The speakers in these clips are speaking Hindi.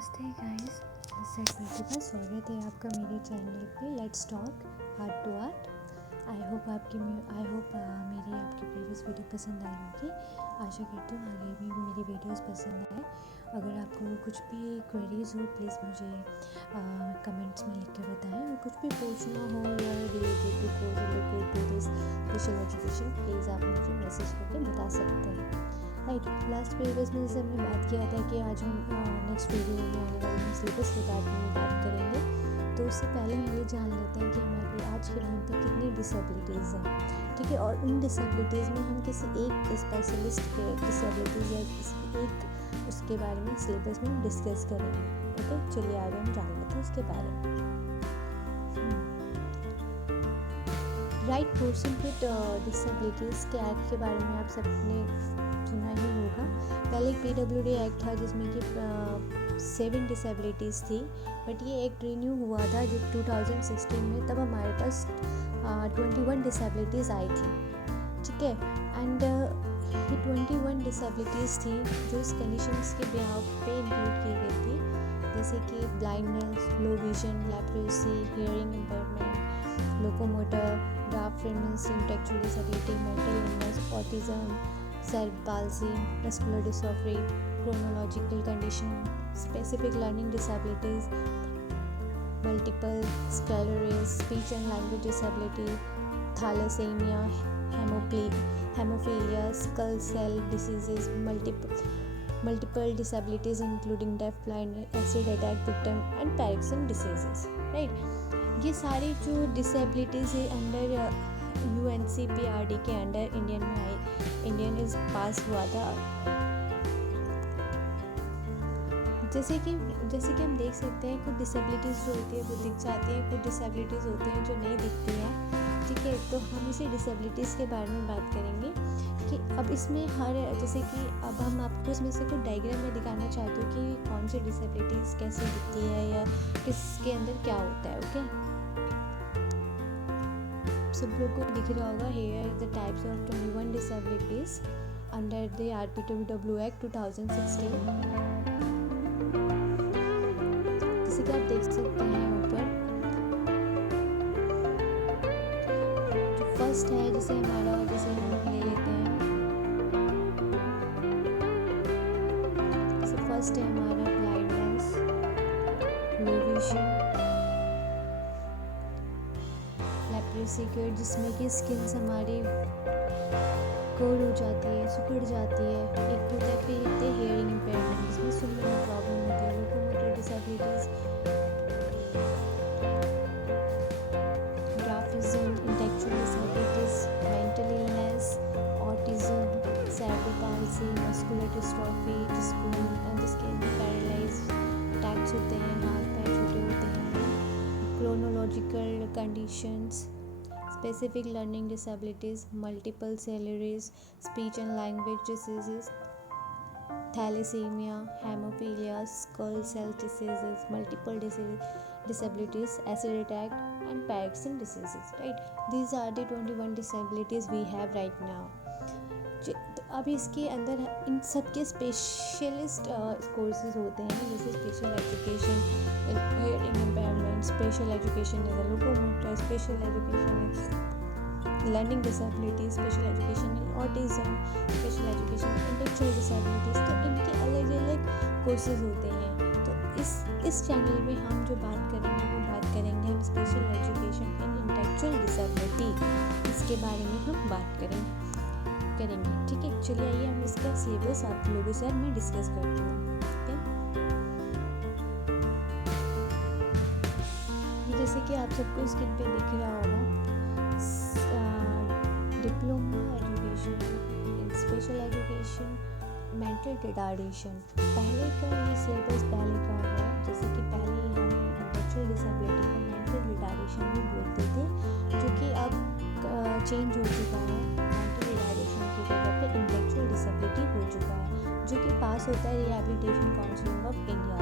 नमस्ते गाइस, प्रतिभा स्वागत है आपका मेरे चैनल पे let's talk heart to heart. I hope मेरी आपकी प्रीवियस वीडियो पसंद आई होगी। आशा करती हूँ आगे भी मेरी वीडियोस पसंद आए। अगर आपको कुछ भी क्वेरीज हो प्लीज़ मुझे कमेंट्स में लिख के बताएं, और कुछ भी पूछना हो या related to course related to this special education please आप मुझे मैसेज करके बता सकते हैं। राइट, लास्ट प्रीवियस में जैसे हमने बात किया था कि आज हम नेक्स्ट वीडियो में आने वाले सिलेबस के बारे में बात करेंगे। तो उससे पहले हम ये जान लेते हैं कि हमारी आज के टाइम पे कितनी डिसेबिलिटीज़ हैं, ठीक है। और उन डिसेबिलिटीज़ में हम किसी एक स्पेशलिस्ट के डिसेबिलिटीज़ या किसी एक उसके बारे में सिलेबस में डिस्कस करेंगे। ओके, चलिए आगे हम जान लेते हैं उसके बारे में। राइट, पर्सन विद डिसेबिलिटीज़ के एक्ट के बारे में आप सबने सुना ही होगा। पहले एक PWD एक्ट था जिसमें कि 7 डिसेबिलिटीज़ थी, बट ये एक्ट रिन्यू हुआ था जब 2016 में, तब हमारे पास 21 डिसेबिलिटीज़ आई थी, ठीक है। एंड ये 21 डिसेबिलिटीज़ थी जो इस कंडीशंस के बिहाफ पे इंक्लूड की गई थी, जैसे कि blindness, low vision, leprosy, hearing impairment, locomotor, draft fragmency, intellectual disability, mental illness, autism, cerebral palsy, muscular dystrophy, chronological condition, specific learning disabilities, multiple sclerosis, speech and language disability, thalassemia, hemophilia, skull cell diseases, multiple disabilities including deaf, blind, acid attack victim and Parkinson diseases. Right, ये सारी जो disabilities है अंडर UNCPRD के अंडर इंडियन इस पास हुआ था। जैसे कि हम देख सकते हैं कुछ डिसेबिलिटीज़ जो होती है वो दिख जाती हैं, कुछ डिसेबिलिटीज़ होती हैं जो नहीं दिखती हैं, ठीक है। तो हम इसी डिसेबिलिटीज़ के बारे में बात करेंगे कि अब इसमें जैसे कि अब हम आपको इसमें से कुछ डायग्राम में दिखाना चाहते हो कि कौन सी डिसेबिलिटीज़ कैसे दिखती है या किसके अंदर क्या होता है। ओके, सब लोग को दिख रहा होगा, here are the types of 21 disabilities under the RPWW Act 2016। जैसे कि आप देख सकते हैं ऊपर जो फर्स्ट है, जैसे हम ले लेते हैं, जैसे फर्स्ट है हमारा ब्लाइंडनेस, लो विजन, जिसमें कि स्किन्स हमारी कोल्ड हो जाती है, सिकुड़ जाती है। एक होता है फिर हियरिंग इम्पेयरमेंट, जिसमें सुनने में प्रॉब्लम होती है, locomotor disabilities, dwarfism, intellectual disabilities, mental illness, autism, cerebral palsy, muscular dystrophy, जिसके पैरालाइज अटैक्स होते हैं, हाथ पैर छोटे होते हैं, chronological conditions, specific learning disabilities, multiple sclerosis, speech and language diseases, thalassemia, hemophilia, skull cell diseases, multiple disabilities, acid attack and Parkinson diseases. Right, these are the 21 disabilities we have right now. अब इसके अंदर इन सब के स्पेशलिस्ट कोर्सेज होते हैं, जैसे special education hearing impairment, special education in locomotor, special education in learning disabilities, special education in autism, special education in intellectual disabilities. तो इनके अलग अलग कोर्सेज होते हैं। तो इस चैनल में हम जो बात करेंगे हम special education in intellectual disability, इसके बारे में हम बात करेंगे, ठीक है। चलिए आइए हम इसका सिलेबस आप लोगों से मैं डिस्कस करती हूँ, ठीक है। ये जैसे कि आप सबको स्क्रीन पे दिख रहा होगा, diploma education in special education mental retardation, पहले का ये सिलेबस पहले का है। जैसे कि पहले हम इंटेलेक्चुअल डिसेबिलिटी को मेंटल रिटार्डेशन भी बोलते थे, जो कि अब चेंज हो चुका है, मेंटल रिटार्डेशन की जगह पे इंटेलेक्चुअल डिसेबिलिटी हो चुका है, जो कि पास होता है रिहैबिलिटेशन काउंसिल ऑफ इंडिया,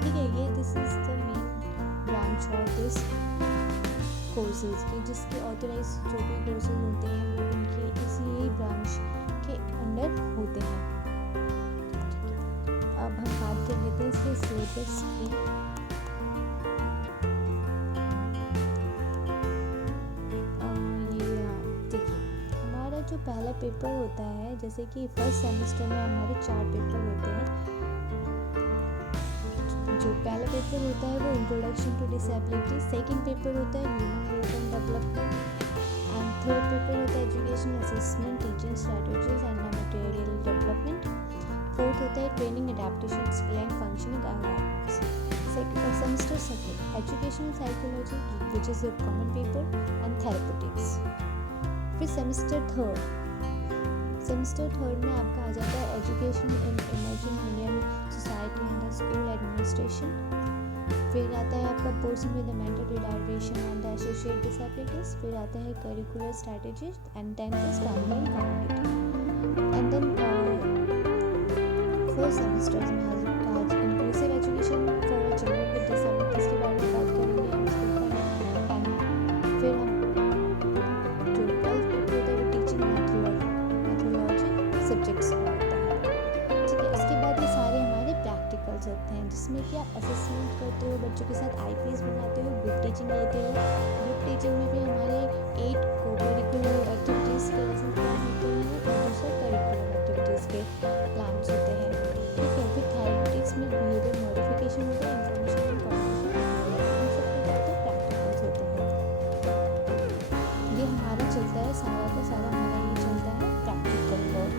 ठीक है। ये this is the main branch of this courses की, जिसके ऑथराइज जो भी कोर्सेज होते हैं वो उनके इसी ब्रांच के अंडर होते हैं। अब हम बात कर लेते हैं इसके सिलेबस की। देखिए, हमारा जो पहला पेपर होता है, जैसे कि फर्स्ट सेमेस्टर में हमारे 4 पेपर होते हैं। जो पहला पेपर होता है वो introduction to disability, second paper होता है human growth and development, and third paper होता है education assessment, teaching strategies and material development, fourth होता है training adaptation skill and functioning awareness. Semester second education psychology which is a common paper and therapeutics. फिर सेमेस्टर थर्ड में आपका आ जाता है education in emerging Indian society and school administration. फिर आता है आपका person with mental retardation and associate disabilities. फिर आता है curricular strategies and 10th is family and community. And then 4 semesters में आज inclusive education for children with disabilities के बारे में बात करेंगे हम इसके ऊपर। एंड फिर हम जो 12th पेपर होता है वो टीचिंग मेथोडोलॉजी सब्जेक्ट्स का होता है। ठीक है, इसके बाद ये सारे हमारे प्रैक्टिकल्स होते हैं जिसमें कि आप असेसमेंट करते हो, बच्चों के साथ आईपीएस बनाते हो, ग्रुप टीचिंग लेते हो। ग्रुप टीचिंग में भी हमारे 8 को करिकुलर एक्टिविटीज़ के लेसन प्लान होते हैं और दूसरा करिकुलर एक्टिविटीज़ के प्लान्स होते हैं। ठीक है, फिर थेरेपेटिक्स में बिहेवियर मॉडिफिकेशन होता है, इंफॉर्मेशन एंड कम्युनिकेशन, इन सब के बाद प्रैक्टिकल्स होते हैं। ये हमारा चलता है सारा का सारा हमारा ये चलता है प्रैक्टिकल वर्क।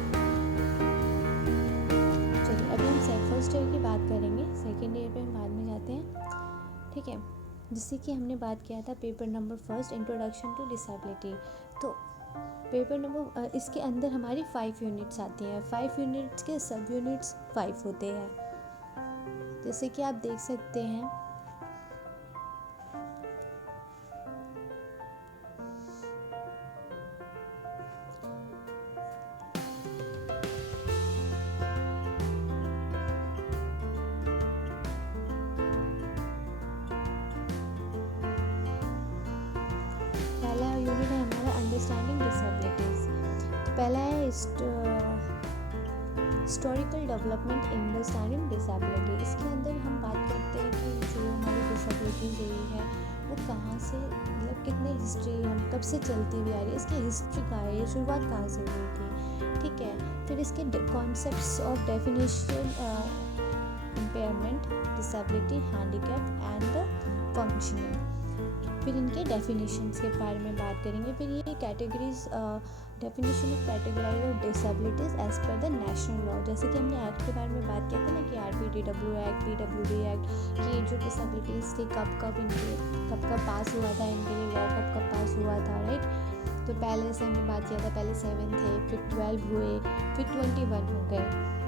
चलिए अभी हम फर्स्ट ईयर की बात करेंगे, सेकेंड ईयर पे हम बाद में जाते हैं। ठीक है, जिससे कि हमने बात किया था paper number first introduction to disability. तो पेपर नंबर इसके अंदर हमारी 5 यूनिट्स आती हैं। 5 यूनिट्स के सब यूनिट्स 5 होते हैं, जैसे कि आप देख सकते हैं। पहला यूनिट है हमारा अंडरस्टैंडिंग डिसेबिलिटीज। तो पहला है हिस्टोरिकल डेवलपमेंट अंडरस्टैंडिंग डिसेबिलिटी। इसके अंदर हम बात करते हैं कि जो हमारी डिसेबिलिटीज हुई है वो कहाँ से, मतलब कितने हिस्ट्री हम कब से चलती हुई आ रही है, इसकी हिस्ट्री कहाँ है, शुरुआत कहाँ से हुई थी। ठीक है, फिर इसके concepts of definition, impairment, disability, handicap and functioning. फिर इनके डेफिनेशंस के बारे में बात करेंगे। फिर ये categories, definition of categorise of disabilities as per the national law. जैसे कि हमने एक्ट के बारे में बात किया था ना कि RPDW एक्ट, PWD एक्ट, कि जो डिसेबिलिटीज़ थी कब पास हुआ था, इनके लिए लॉ कब पास हुआ था, राइट। तो पहले से हमने बात किया था, पहले 7 थे, फिर 12 हुए, फिर 21 हो गए।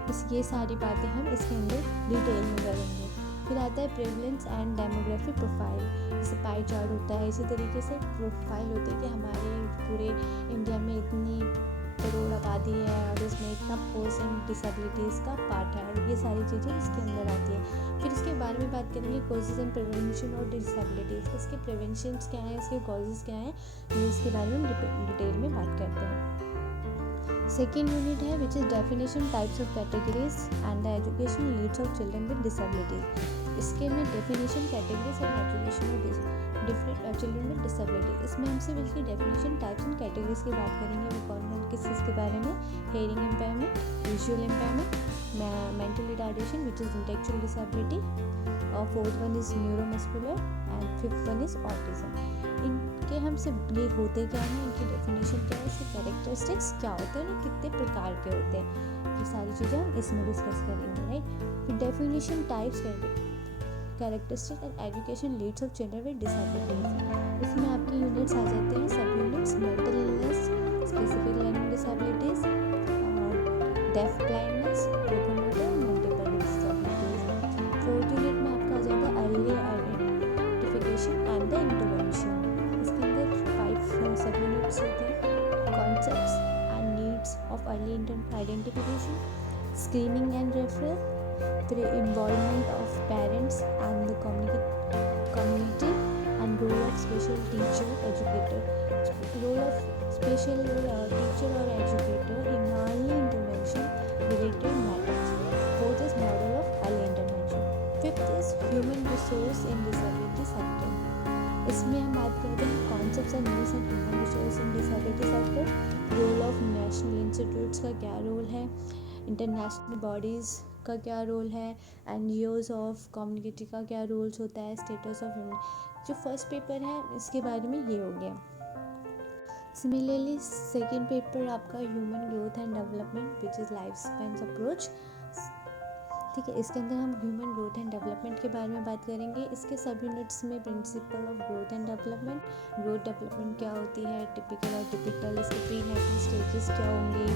बस ये सारी बातें हम इसके अंदर डिटेल में करेंगे। फिर आता है प्रेवलेंस एंड डेमोग्राफिक प्रोफाइल, जैसे पाई चार्ट होता है, इसी तरीके से प्रोफाइल होती है कि हमारे पूरे इंडिया में इतनी करोड़ आबादी है और इसमें इतना % डिसेबिलिटीज़ का पार्ट है, और ये सारी चीज़ें इसके अंदर आती हैं। फिर इसके बारे में बात करेंगे कॉजेज़ एंड प्रिवेंशन और डिसेबिलिटीज़, इसके प्रिवेंशन क्या हैं, इसके कॉजेज़ क्या हैं, ये इसके बारे में डिटेल में बात करते हैं। सेकेंड यूनिट है which is definition types of categories and the education needs of children with disabilities. इसके में definition, categories and education of different children with disability. इसमें हम सिर्फ इसकी डेफिनेशन, टाइप्स एंड कैटेगरीज की बात करेंगे। वो कौन किस चीज़ के बारे में, hearing impairment, visual impairment, mental retardation which is intellectual disability, और 4th one is neuromuscular and 5th one is autism. इनके हम सिर्फ ये होते क्या हैं, इनकी डेफिनेशन क्या है, इसके कैरेक्टरिस्टिक्स क्या होते हैं ना, कितने प्रकार के होते हैं, ये सारी चीज़ें हम इसमें डिस्कस करेंगे, राइट। फिर definition, types, characteristics and education leads of children with disabilities. इसमें आपकी यूनिट्स आ जाते हैं, sub units, mental illness, specific learning disabilities, deaf blindness, locomotor, multiple disabilities. 4th unit में आपका आ जाता है early identification and the intervention. इसके अंदर 5 सब यूनिट्स होते हैं, concepts and needs of early identification, screening and referral, फिर involvement of parents and the community and role of special teacher educator, role of special teacher और educator in early intervention related matters. 4th is model of human resource in disability sector. इसमें हम बात करते हैं concepts and news and human resource in disability sector. Role of national institutes का क्या रोल है, इंटरनेशनल बॉडीज़ का क्या रोल है, एनजीओज ऑफ कम्युनिटी का क्या रोल्स होता है, स्टेटस ऑफ ह्यूमन। जो फर्स्ट पेपर है इसके बारे में ये हो गया। सिमिलरली सेकेंड पेपर आपका human growth and development which is life spans approach. ठीक है, इसके अंदर हम ह्यूमन ग्रोथ एंड डेवलपमेंट के बारे में बात करेंगे। इसके सब यूनिट्स में principle of growth and development, growth development क्या होती है, टिपिकल और टिपिकल, इसके प्री नेटल स्टेजेस क्या होंगे,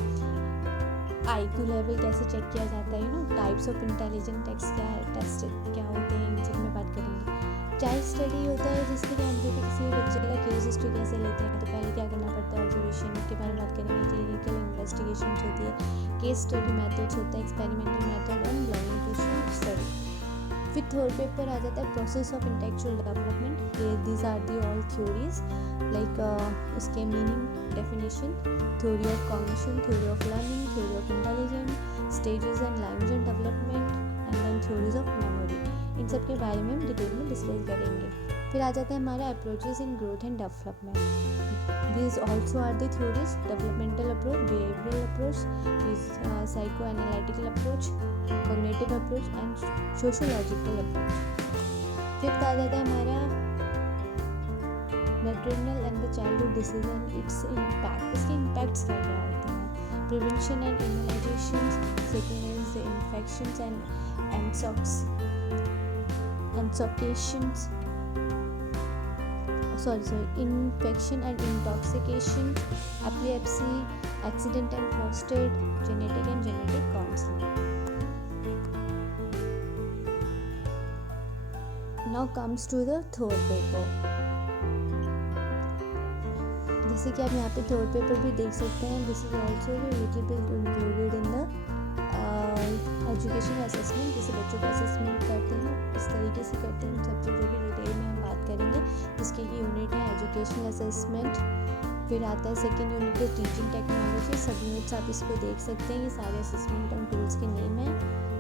IQ लेवल कैसे चेक किया जाता है, टाइप्स ऑफ इंटेलिजेंट टेस्ट क्या होते हैं, इन सब में बात करेंगे। चाइल्ड स्टडी होता है जिसके अंदर किसी बच्चे का केस हिस्ट्री कैसे लेते हैं, तो पहले क्या करना पड़ता है, ऑब्जर्वेशन के बारे में बात करेंगे। क्लिनिकल इन्वेस्टिगेशन होती है, केस स्टडी मेथड्स होता है, experimental method and longitudinal study. फिर थर्ड पेपर आ जाता है process of intellectual development. These are the all theories like उसके meaning, definition, theory of cognition, theory of learning, theory of intelligence, stages and language and development and then theories of memory. इन सब के बारे में हम डिटेल में डिस्कस करेंगे। फिर आ जाता है हमारा approaches in growth and development. These also are the theories: developmental approach, behavioral approach, psychoanalytical approach, cognitive approach and sociological approach. Fifth आ जाता है हमारा maternal and the childhood disease and its impact. इसके impacts क्या क्या होते हैं, prevention and immunizations, second is the infections and infection and intoxication, epilepsy, accident and first aid, genetic and genetic counseling. Now comes to the third paper. जैसे कि आप यहाँ पे थर्ड पेपर भी देख सकते हैं, this is also little bit included in the education assessment. जैसे बच्चों का असेसमेंट करते हैं इस तरीके से करते हैं, सब चीज़ों की डिटेल में हम बात करेंगे। जिसकी की यूनिट है एजुकेशन असेसमेंट। फिर आता है सेकेंड यूनिट के टीचिंग टेक्नोलॉजी। सब यूनिट्स आप इसको देख सकते हैं, ये सारे असेसमेंट और टूल्स के नेम हैं।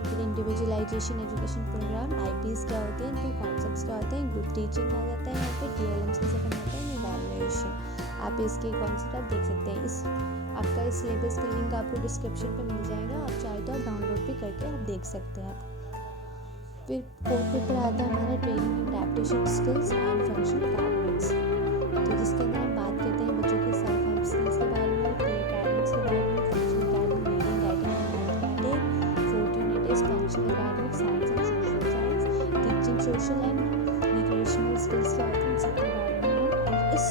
फिर इंडिविजुअलाइजेशन एजुकेशन प्रोग्राम, IPs क्या होते हैं, इनके कॉन्सेप्ट्स क्या होते हैं, ग्रुप टीचिंग आ जाता है यहाँ पे, TLMs कैसे बनाते हैं, इवैल्यूएशन। आप इसके कॉन्सेप्ट आप देख सकते हैं। इस आपका इस सिलेबस का लिंक आपको डिस्क्रिप्शन पे मिल जाएगा, आप चाहे तो आप डाउनलोड भी करके आप देख सकते हैं। फिर फोर्थ पेपर आता है हमारा training and adaptation skills and functional academics. तो जिसके अंदर हम बात करते हैं बच्चों के सेल्फ हेल्प स्किल्स के बारे में, प्री एकेडमिक्स के बारे में, functional academic, reading, writing and mathematics. Fourth unit is functional academic, science and social science, teaching social and nutritional skills क्या होते हैं, इन सब के बारे में हम इस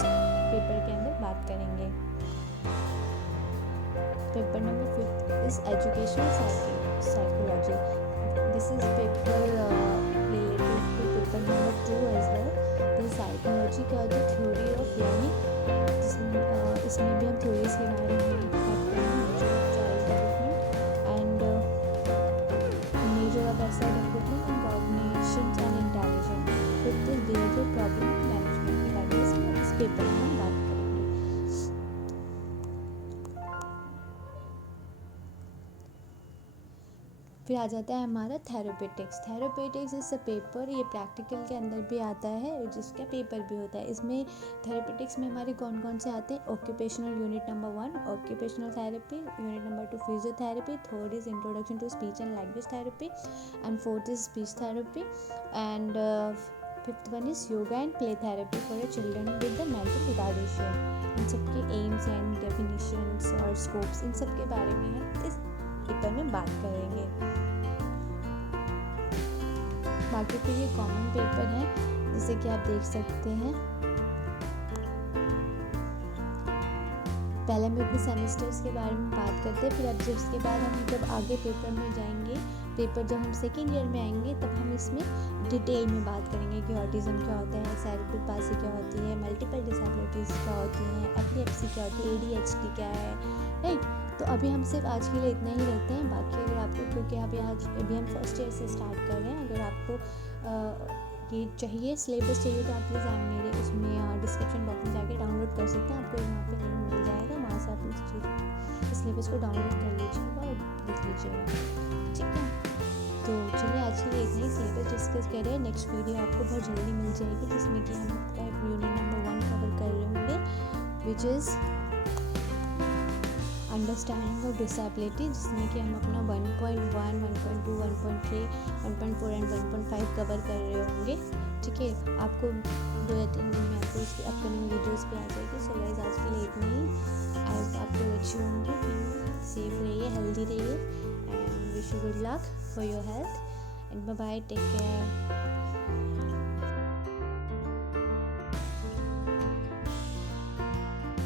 पेपर के अंदर बात करेंगे। Paper number 5 is education psychology. This is paper related to paper number 2 as well. This psychology का जो theory of learning, इसमें भी हम theories के बारे में बात करेंगे, nature of child development and nature of asset development and cognition and intelligence. Fifth is behavior problem management के बारे में इस पेपर में हम बात करेंगे। फिर आ जाता है हमारा थेरेपेटिक्स। थेरेपेटिक्स इस पेपर, ये प्रैक्टिकल के अंदर भी आता है, जिसका पेपर भी होता है। इसमें थेरेपेटिक्स में हमारे कौन कौन से आते हैं, occupational unit number 1 occupational therapy, unit number 2 physiotherapy, third is introduction to speech and language therapy and fourth is speech therapy and fifth one is yoga and play therapy for children with the mental retardation. इन सब के एम्स एंड डेफिनेशंस और स्कोप्स, इन सब के बारे में हम इस पेपर में बात करेंगे। बाकी फिर ये कॉमन पेपर है, जैसे कि आप देख सकते हैं। पहले हम अपने सेमेस्टर्स के बारे में बात करते हैं, फिर अब इसके बाद हम जब आगे पेपर में जाएंगे, पेपर जब हम सेकेंड ईयर में आएंगे तब हम इसमें डिटेल में बात करेंगे कि ऑटिज्म क्या होता है, सेरेब्रल पाल्सी क्या होती है, मल्टीपल डिसेबिलिटीज़ क्या होती हैं, एपिलेप्सी क्या होती है, ADHD क्या है, राइट। तो अभी हम सिर्फ आज के लिए इतना ही रहते हैं। बाकी अगर आपको, क्योंकि अभी हम फर्स्ट ईयर से स्टार्ट कर रहे हैं, अगर आपको ये चाहिए, सिलेबस चाहिए, तो आप प्लीज़ आप मेरे उसमें डिस्क्रिप्शन बॉक्स में जाके डाउनलोड कर सकते हैं। आपको वहाँ पे लिंक मिल जाएगा, वहाँ से आप इस सिलेबस को डाउनलोड कर लीजिएगा और देख लीजिएगा, ठीक है। तो तो चलिए आज के लिए इतना ही सिलेबस डिस्कस करें। नेक्स्ट वीडियो आपको बहुत जल्दी मिल जाएगी जिसमें कि हम आपका यूनिट नंबर 1 कवर कर रहे होंगे, which is understanding of disability, जिसमें कि हम अपना 1.1, 1.2, 1.3, 1.4 एंड 1.5 कवर कर रहे होंगे। ठीक है, आपको 2 या 3 दिन में आपको इसकी अपकमिंग वीडियोस पे आ जाएगी। सो गाइस आज के लिए इतना ही। आई आपको अच्छी होंगी, सेफ रहिए, हेल्दी रहिए and wish you good luck for your health and bye bye, take care.